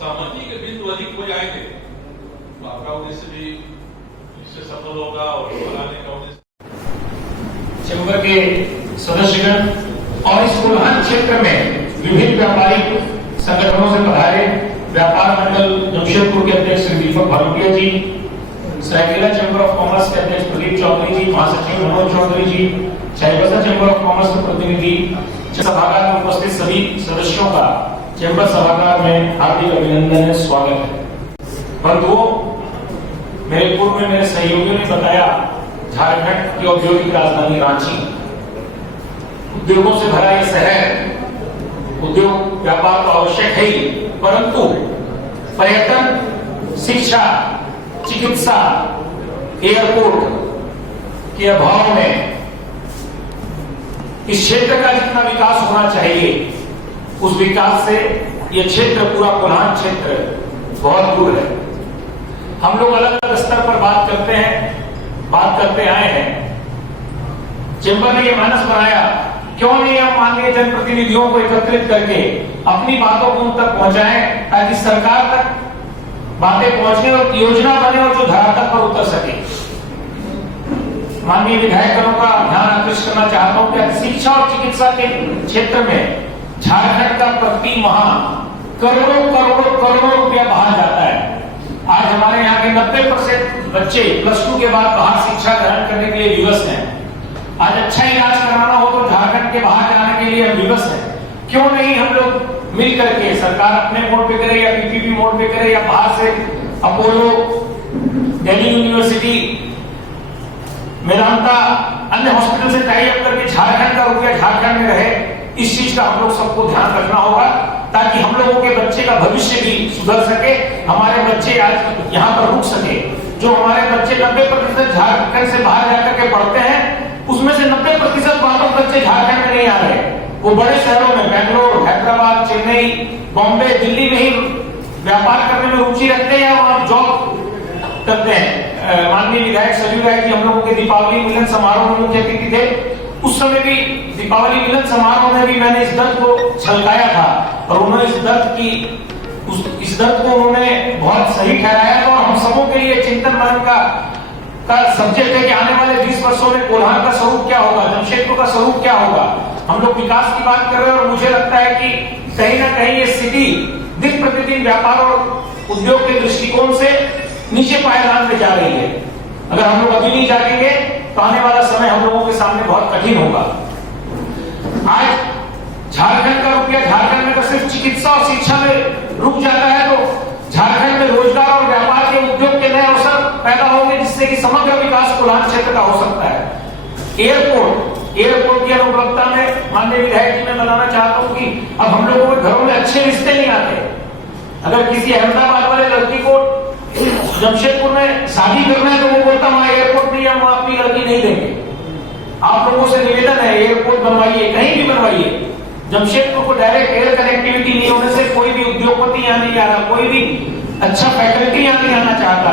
सहमति के बिंदु अधिक हो जाएंगे तो आपका उद्देश्य भी इससे सफल होगा और बनाने का उद्देश्य। चैम्बर के सदस्यगण और इस कोल्हान क्षेत्र में विभिन्न व्यापारिक संगठनों से पधारे व्यापार मंडल जमशेदपुर के अध्यक्ष श्री दीपक भानुकिया जी, सरायकेला चैम्बर ऑफ कॉमर्स के अध्यक्ष प्रदीप चौधरी जी, महासचिव मनोज चौधरी जी, चाईबासा चैम्बर ऑफ कॉमर्स के प्रतिनिधि, सभागार में उपस्थित सभी सदस्यों का चैम्बर सभागार में हार्दिक अभिनंदन है, स्वागत है। बंधुओं, मेरे पूर्व में मेरे सहयोगियों ने बताया झारखंड की औद्योगिक राजधानी रांची, उद्योगों से भरा यह शहर, उद्योग व्यापार तो आवश्यक है ही, परंतु पर्यटन, शिक्षा, चिकित्सा, एयरपोर्ट के अभाव में इस क्षेत्र का जितना विकास होना चाहिए उस विकास से यह क्षेत्र, पूरा कोल्हान क्षेत्र बहुत दूर है। हम लोग अलग अलग स्तर पर बात करते आए हैं। चैम्बर ने यह मानस बनाया, क्यों नहीं हम माननीय जनप्रतिनिधियों को एकत्रित करके अपनी बातों को उन तक पहुंचाएं ताकि सरकार तक बातें पहुंचने और योजना बने और जो धरातल पर उतर सके। माननीय विधायकों का ध्यान आकृष्ट करना चाहता हूं कि शिक्षा और चिकित्सा के क्षेत्र में झारखंड का प्रति माह करोड़ों रुपया बाहर जाता है। आज हमारे यहाँ के 90% बच्चे +2 के बाद बाहर शिक्षा ग्रहण करने के लिए विवश हैं। आज अच्छा इलाज कराना हो तो झारखंड के बाहर जाने के लिए हम विवश हैं। क्यों नहीं हम लोग मिल करके, सरकार अपने मोड पे करे या पीपीपी मोड पे करे या बाहर से अपोलो, दिल्ली यूनिवर्सिटी, मेदांता, अन्य हॉस्पिटल से टाई अप करके झारखंड का रुपया झारखंड में रहे। इस चीज का हम लोग सबको ध्यान रखना होगा ताकि हम लोगों के बच्चे का भविष्य भी सुधर सके, हमारे बच्चे आज यहाँ पर रुक सके। जो हमारे बच्चे 90% झारखंड से बाहर जाकर के पढ़ते हैं, उसमें से 90% बच्चे झारखंड में नहीं आ रहे। वो बड़े शहरों में बेंगलोर, हैदराबाद, चेन्नई, बॉम्बे, दिल्ली में ही व्यापार करने में रुचि रखते हैं या वहां जॉब करते हैं। माननीय विधायक सरयू राय जी हम लोगों के दीपावली मिलन समारोह में मुख्य अतिथि थे। उस समय भी दीपावली मिलन समारोह में भी मैंने इस दर्द को छलकाया था और उन्होंने इस दर्द को उन्होंने बहुत सही ठहराया था। और हम सबों के लिए चिंतन मनन का सब्जेक्ट है कि आने वाले 20 वर्षों में कोल्हान का स्वरूप क्या होगा, जमशेदपुर का स्वरूप क्या होगा। हम लोग विकास की बात कर रहे हैं और मुझे लगता है कि कहीं ना कहीं ये सिटी दिन प्रतिदिन व्यापार और उद्योग के दृष्टिकोण से नीचे पायदान पे जा रही है। अगर हम लोग अभी नहीं जागेंगे तो आने वाला समय हम लोगों के सामने बहुत कठिन होगा। आज झारखंड का रुपया झारखंड में तो सिर्फ चिकित्सा और शिक्षा में रुक जाता है, तो झारखंड में रोजगार और व्यापार के उद्योग के नए अवसर पैदा होंगे जिससे कि समग्र विकास कोल्हान क्षेत्र का हो सकता है। एयरपोर्ट की अनुपलब्धता में माननीय विधायक जी मैं बताना चाहता हूं कि अब हम लोगों के घरों में अच्छे रिश्ते नहीं आते। अगर किसी अहमदाबाद वाले लड़की को जमशेदपुर में शादी करना है तो वो बोलता वहां एयरपोर्ट नहीं है, हम अपनी लड़की नहीं देंगे। आप लोगों से निवेदन है, एयरपोर्ट बनवाइए, कहीं भी बनवाइए। जमशेदपुर को डायरेक्ट एयर कनेक्टिविटी नहीं होने से कोई भी उद्योगपति यहाँ नहीं आ रहा, कोई भी अच्छा फैकल्टी यहाँ नहीं आना चाहता।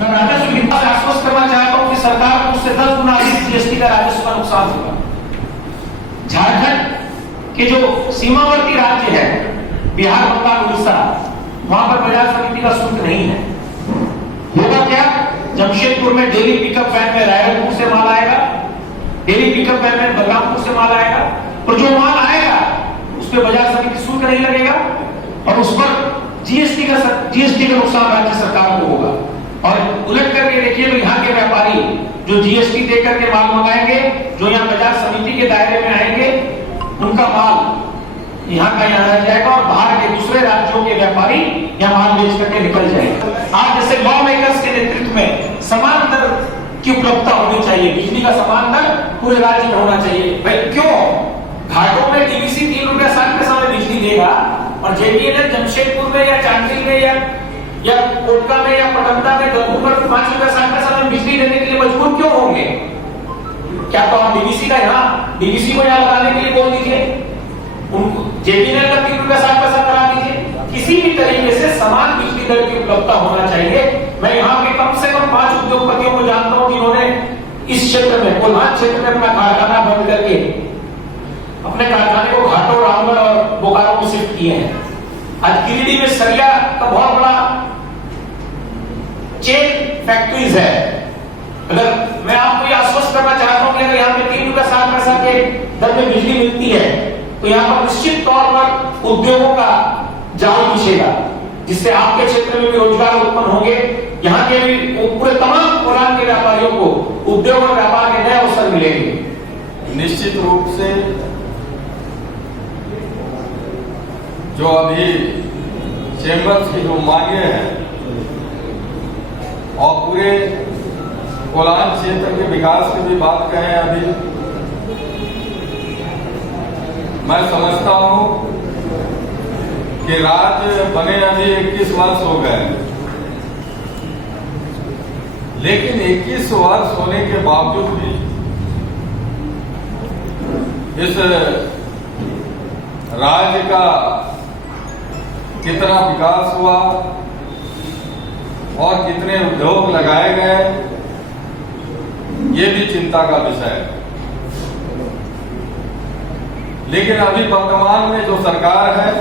मैं राजस्व विभाग से आश्वस्त करना चाहता हूँ कि सरकार को उससे 10 गुना अधिक जीएसटी का राजस्व का नुकसान होगा। झारखंड के जो सीमावर्ती राज्य है, बिहार, बंगाल, उड़ीसा, वहां पर बाजार समिति का शुल्क नहीं है। होगा क्या, जमशेदपुर में डेली पिकअप वैन में रायरंगपुर से माल आएगा, डेली पिकअप वैन में बलरामपुर से माल आएगा, और जो माल आएगा उस पर बाजार समिति शुल्क नहीं लगेगा और उस पर जीएसटी का नुकसान राज्य सरकार को होगा। और उलट करके देखिए तो यहाँ के व्यापारी जो जीएसटी देकर के माल मंगाएंगे, जो यहाँ बाजार समिति के दायरे में आएंगे, उनका माल यहाँ का यहाँ रह जाएगा और बाहर के दूसरे राज्यों के व्यापारी यहाँ माल बेच करके निकल जाएंगे। आज जैसे लॉ मेकर्स के नेतृत्व में समान दर की उपलब्धता होनी चाहिए, बिजली का समान दर पूरे राज्य में होना चाहिए। भाई क्यों घाटों में डीवीसी 3 रुपया 60 पैसा में बिजली देगा और जेडीएल जमशेदपुर में या चांडिल में या कोटका में या पटंता में 5 रुपया 60 पैसा में बिजली देने के लिए मजबूर क्यों होंगे? क्या तो आप डीवीसी को यहाँ लगाने के लिए बोल दीजिए, उनको जेडीएल का 3 रुपया 60 पैसा करा दीजिए। किसी भी तरीके से समान बिजली दर की उपलब्धता होना चाहिए। मैं यहाँ के कम से कम 5 उद्योगपतियों को जानता हूँ जिन्होंने इस क्षेत्र में, कोल्हान क्षेत्र में अपना कारखाना बंद करके अपने कारखाने को घाटों, रामगढ़ और बोकारो में शिफ्ट किए हैं। आज गिरिडीह में सरिया का बहुत बड़ा चेन फैक्ट्रीज है। अगर मैं आपको ये आश्वस्त करना चाहता हूं कि अगर यहाँ पे 3 रुपया 7 पैसा के दर में बिजली मिलती है तो यहाँ पर निश्चित तौर पर उद्योगों का जाल बिछेगा, जिससे आपके क्षेत्र में भी रोजगार उत्पन्न होंगे। यहाँ के भी पूरे तमाम कोलान के व्यापारियों को उद्योग और व्यापार के नए अवसर मिलेंगे। निश्चित रूप से जो अभी चेंबर्स की जो मांगे हैं और पूरे कोलान क्षेत्र के विकास की भी बात करें, अभी मैं समझता हूं कि राज्य बने अभी 21 वर्ष हो गए, लेकिन 21 वर्ष होने के बावजूद भी इस राज्य का कितना विकास हुआ और कितने उद्योग लगाए गए, ये भी चिंता का विषय है। लेकिन अभी वर्तमान में जो सरकार है,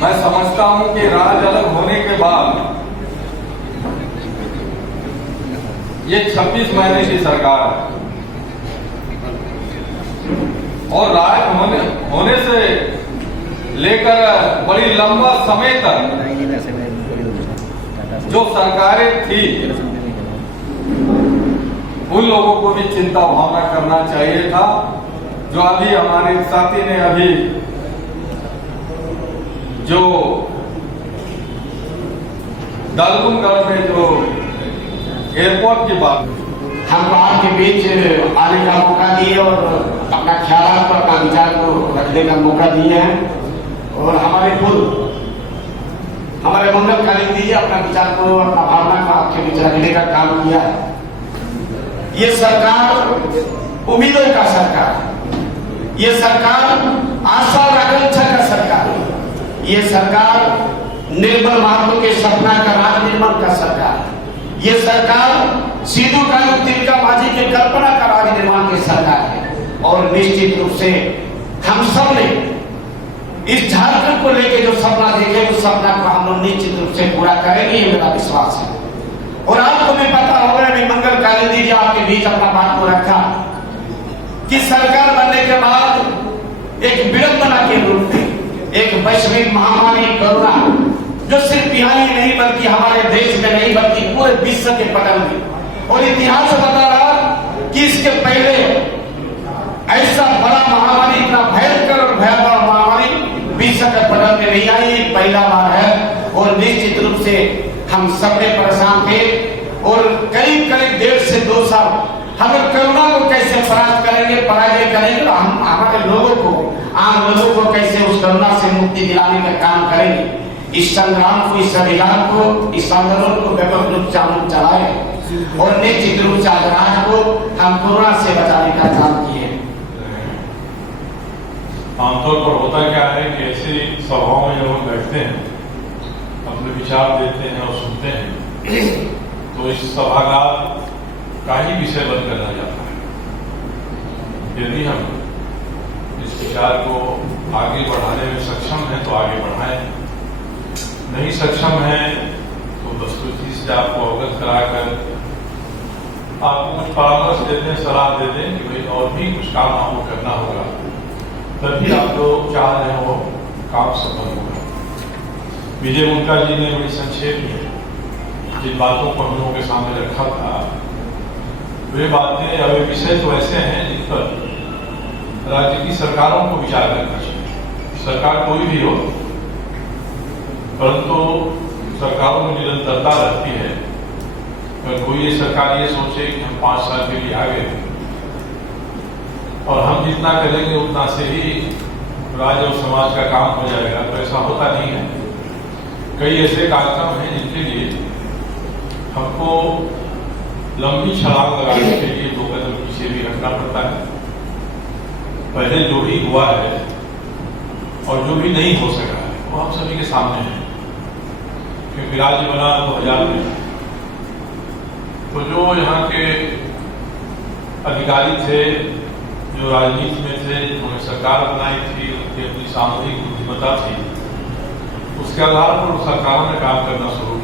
मैं समझता हूं कि राज्य अलग होने के बाद ये 26 महीने की सरकार है और राज्य होने से लेकर बड़ी लंबा समय तक जो सरकारें थी उन लोगों को भी चिंता भावना करना चाहिए था। जो अभी हमारे साथी ने अभी जो दलगुनगढ़ में जो एयरपोर्ट की बात, हमको आपके बीच आने का मौका दिए और अपना ख्याल पर अपना विचार को रखने का मौका दिए हैं और हमारे मंगल कालीन दीजिए अपना विचार को, अपना भावना को आपके बीच रखने का काम किया है। ये सरकार उम्मीदों का सरकार, ये सरकार आशा और आकांक्षा का सरकार, ये सरकार निर्मल महात्मा के सपना का राज निर्माण का सरकार, ये सरकार सिद्धू कानू तिलका माझी के कल्पना का राज निर्माण की सरकार है। और निश्चित रूप से हम सब ने इस झारखंड को लेकर जो सपना देखे उस सपना को हम लोग निश्चित रूप से पूरा करेंगे, ये मेरा विश्वास है। और आपको भी पता होगा, मैं मंगल कालीन जी आपके बीच अपना बात को रखा कि सरकार बनने के बाद एक विडंबना के रूप में एक वैश्विक महामारी कोरोना, जो सिर्फ यहाँ ही नहीं बल्कि हमारे देश में नहीं बल्कि पूरे विश्व के पटल में, और इतिहास बता रहा कि इसके पहले ऐसा बड़ा महामारी, इतना भयंकर और भयावह महामारी विश्व के पटल में नहीं आई, पहला बार है। और निश्चित रूप से हम सबने परेशान थे और करीब 1.5 से 2 साल हम कोरोना को कैसे परास्त करेंगे, पराजय करेंगे, और हम हमारे लोगों को, आम लोगों को कैसे उस कोरोना से मुक्ति दिलाने का काम करेंगे। इस संग्राम को, इस अभियान को, इस आंदोलन को व्यापक रूप से हम चलाए और निश्चित रूप से आज राज्य को हम कोरोना से बचाने का काम किए। आमतौर पर होता क्या है कि ऐसी सभाओं में जब हम बैठते हैं, अपने विचार देते हैं और सुनते हैं, तो इस सभागार का ही विषय बंद करना जाता है। यदि हम इस विचार को आगे बढ़ाने में सक्षम हैं तो आगे बढ़ाएं, नहीं सक्षम हैं तो वस्तुस्थिति से आपको अवगत कराकर आपको कुछ परामर्श देते हैं, सलाह देते हैं कि भाई और भी कुछ काम आपको करना होगा, तभी आप जो चाह रहे हो काम सफल होगा। विजय मुंडा जी ने बड़ी संक्षेप में जिन बातों को हम लोगों के सामने रखा था, वे बातें और वे विषय तो ऐसे हैं जिन पर राज्य की सरकारों को विचार करना चाहिए। सरकार कोई भी हो, परंतु सरकारों में निरंतरता रहती है। अगर कोई ये सरकार ये सोचे कि हम 5 साल के लिए आ गए और हम जितना करेंगे उतना से ही राज्य और समाज का काम हो जाएगा, तो ऐसा होता नहीं है। कई ऐसे कार्यक्रम हैं जिनके लिए हमको लंबी छलांग लगाने के लिए 2 कदम पीछे भी रखना पड़ता है। पहले जो भी हुआ है और जो भी नहीं हो सका है वो हम सभी के सामने है, क्योंकि राज्य बना 2000 में, तो जो यहाँ के अधिकारी थे, जो राजनीति में थे, जिन्होंने सरकार बनाई थी, उनकी अपनी सामूहिक बुद्धिमत्ता थी, उसके आधार पर सरकारों ने काम करना शुरू